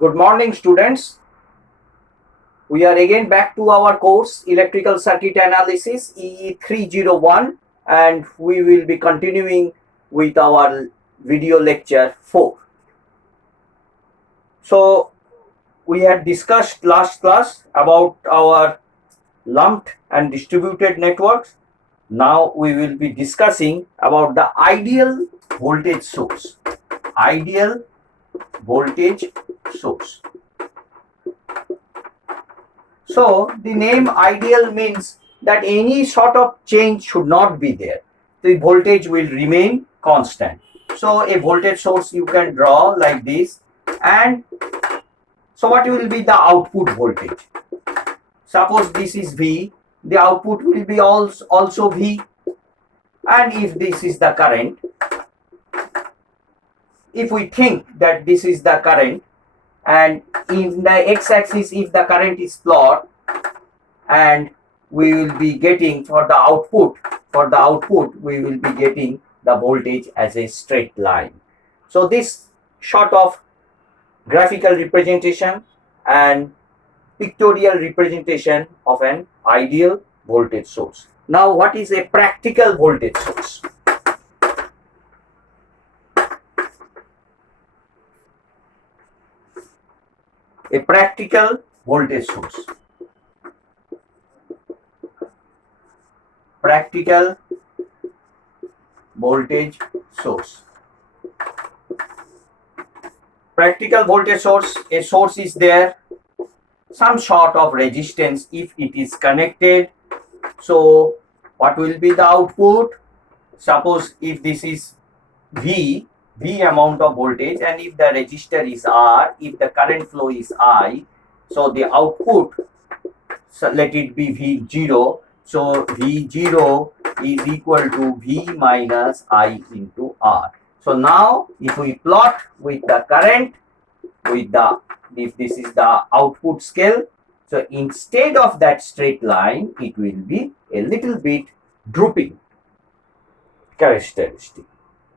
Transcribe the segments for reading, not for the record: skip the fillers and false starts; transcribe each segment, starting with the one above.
Good morning, students. We are again back to our course Electrical Circuit Analysis EE301, and we will be continuing with our video lecture 4. So we had discussed last class about our lumped and distributed networks. Now we will be discussing about the ideal voltage source. Ideal voltage source. So the name ideal means that any sort of change should not be there. The voltage will remain constant. So a voltage source you can draw like this, and so what will be the output voltage? Suppose this is V, the output will be also V. And if this is the current, if we think that this is the current, and in the x-axis if the current is plot, and we will be getting for the output we will be getting the voltage as a straight line. So this sort of graphical representation and pictorial representation of an ideal voltage source. Now what is a practical voltage source? A practical voltage source. Practical voltage source. Practical voltage source, a source is there, some sort of resistance if it is connected. So what will be the output? Suppose if this is V amount of voltage, and if the resistor is R, if the current flow is I, so the output, so let it be V0. So V0 is equal to V minus I into R. So now if we plot with the current, if this is the output scale, so instead of that straight line, it will be a little bit drooping characteristic.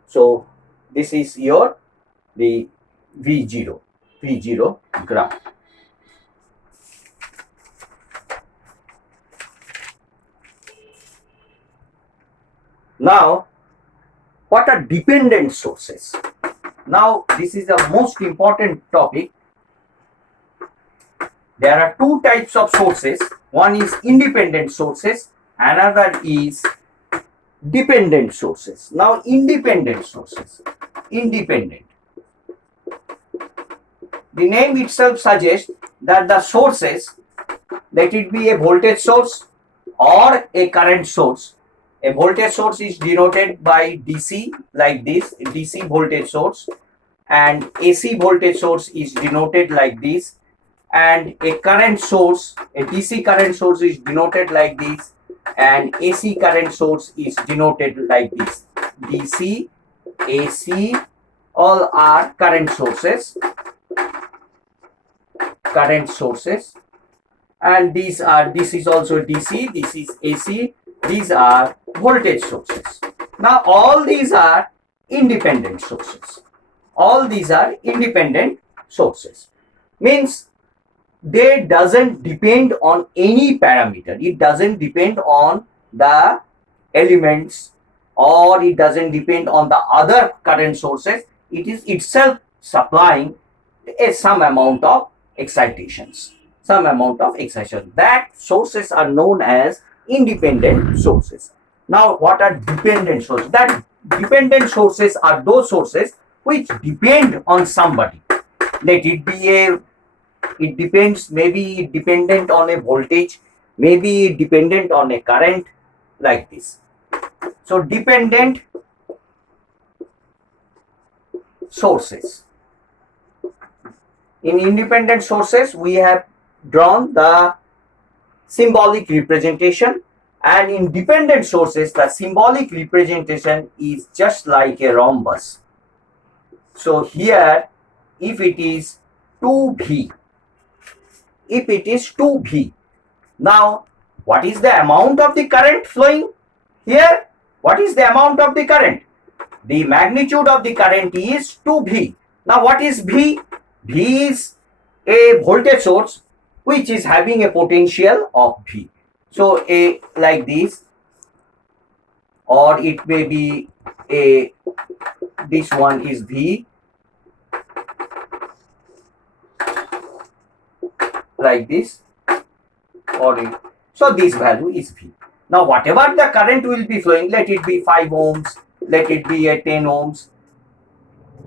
So this is the V0 graph. Now, what are dependent sources? Now, this is the most important topic. There are two types of sources. One is independent sources, another is dependent sources. Now, independent sources. Independent. The name itself suggests that the sources, let it be a voltage source or a current source. A voltage source is denoted by DC like this, DC voltage source, and AC voltage source is denoted like this, and a current source, a DC current source is denoted like this, and AC current source is denoted like this. DC, AC, all are current sources, and this is also DC, this is AC, these are voltage sources. Now all these are independent sources. All these are independent sources. Means they doesn't depend on any parameter. It doesn't depend on the elements, or it doesn't depend on the other current sources. It is itself supplying some amount of excitations. That sources are known as independent sources. Now what are dependent sources? That dependent sources are those sources which depend on somebody. Let it be it depends, maybe it dependent on a voltage, maybe it dependent on a current, like this. So dependent sources. In independent sources we have drawn the symbolic representation, and in dependent sources the symbolic representation is just like a rhombus. So here if it is 2V, now what is the amount of the current flowing here? What is the amount of the current? The magnitude of the current is 2V. Now what is V? V is a voltage source which is having a potential of V. So a like this, or it may be a, this one is V, like this, or it, so this value is V. Now whatever the current will be flowing, let it be 5 ohms, let it be a 10 ohms.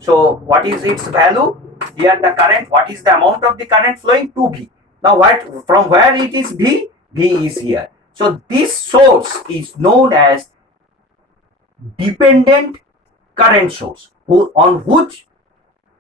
So what is its value? Here the current, what is the amount of the current flowing? 2V. Now what, from where it is V? V is here. So this source is known as dependent current source. On which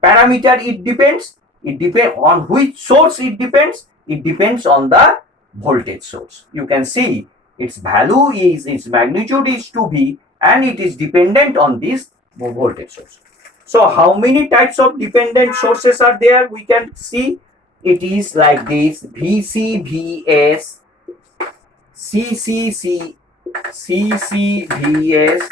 parameter it depends? It depends on which source it depends? It depends on the voltage source. You can see its value is, its magnitude is 2V, and it is dependent on this voltage source. So how many types of dependent sources are there? We can see it is like this: VCVS, CCC, CCVS,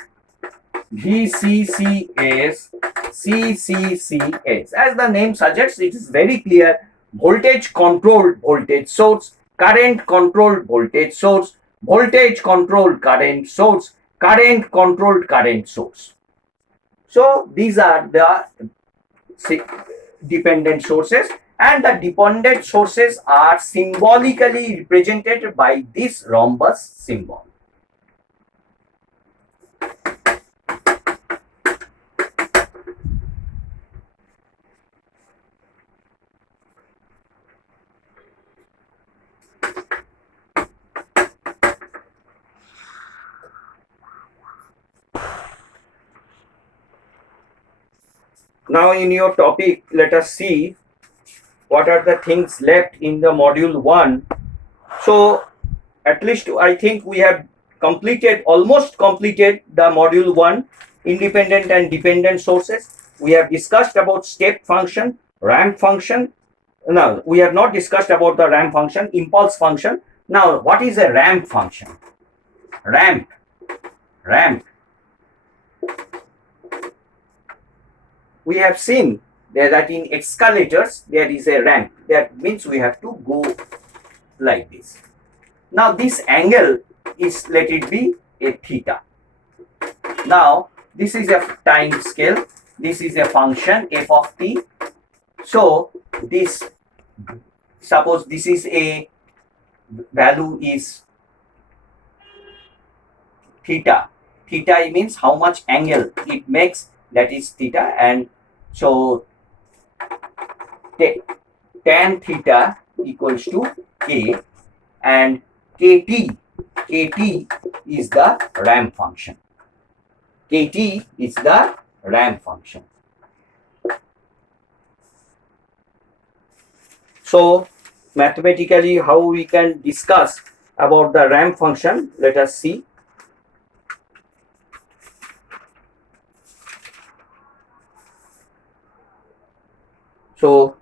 VCCS, CCCS. As the name suggests, it is very clear: voltage controlled voltage source, current controlled voltage source, voltage controlled current source, current controlled current source. So these are the dependent sources, and the dependent sources are symbolically represented by this rhombus symbol. Now in your topic, let us see what are the things left in the module 1. So at least I think we have completed, almost completed the module 1, independent and dependent sources. We have discussed about step function, ramp function. Now we have not discussed about the ramp function, impulse function. Now what is a ramp function? Ramp. We have seen that in escalators there is a ramp. That means we have to go like this. Now this angle is, let it be a theta. Now this is a time scale. This is a function f of t. So this, suppose this is a value is theta. Theta means how much angle it makes, that is theta. And so tan theta equals to k, and kt is the ramp function. Kt is the ramp function. So mathematically, how we can discuss about the ramp function, let us see. So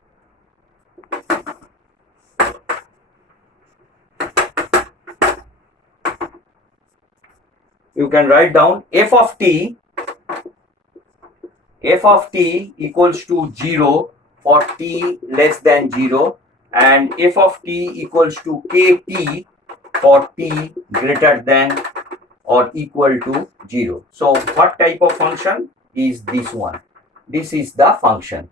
you can write down f of t equals to 0 for t less than 0, and f of t equals to kt for t greater than or equal to 0. So what type of function is this one? This is the function.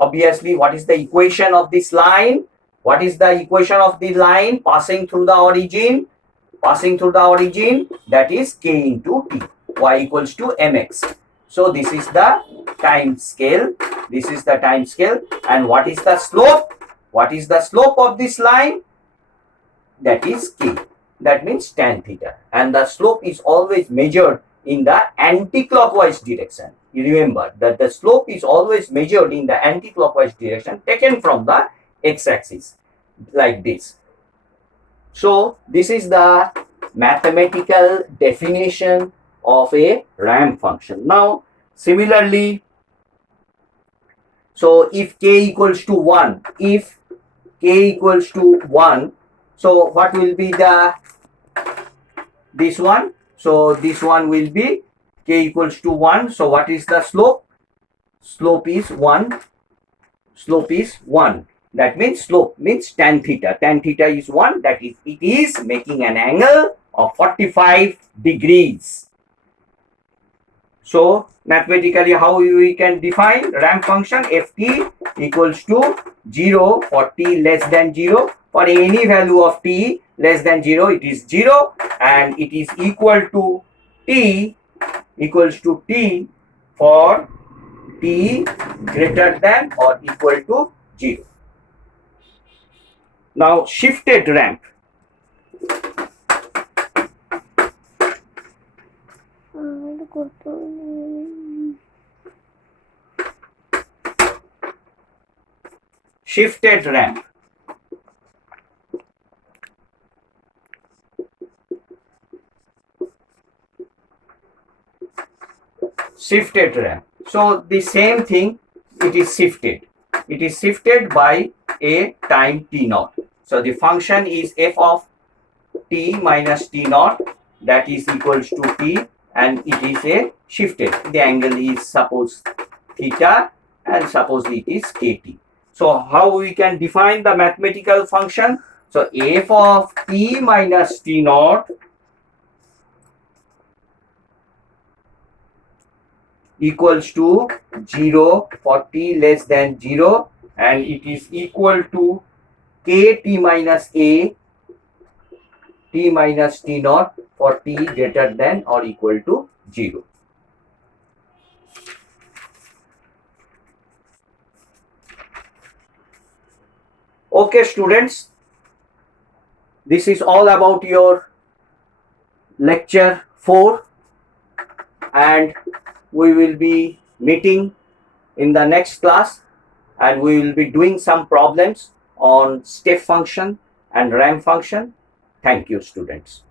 Obviously, what is the equation of this line? What is the equation of the line passing through the origin? That is k into t, y equals to mx. So this is the time scale. And what is the slope? What is the slope of this line? That is k. That means tan theta. And the slope is always measured in the anti-clockwise direction. You remember that the slope is always measured in the anti-clockwise direction, taken from the x-axis, like this. So this is the mathematical definition of a ramp function. Now similarly, so if k equals to 1, so what will be the this one? So this one will be k equals to 1. So what is the slope? Slope is 1. That means slope means tan theta. Tan theta is 1, that is, it is making an angle of 45 degrees. So mathematically, how we can define ramp function? Ft equals to 0 for t less than 0. For any value of t less than 0, it is 0, and it is equal to t for t greater than or equal to 0. Now shifted ramp. Shifted ramp. Shifted ramp. So the same thing, it is shifted. It is shifted by a time t naught. So the function is f of t minus t naught, that is equals to t, and it is a shifted. The angle is suppose theta, and suppose it is kt. So how we can define the mathematical function? So f of t minus t naught equals to 0 for t less than 0, and it is equal to kt minus a t minus t naught for t greater than or equal to 0. Okay, students, this is all about your lecture 4, and we will be meeting in the next class, and we will be doing some problems on step function and ramp function. Thank you, students.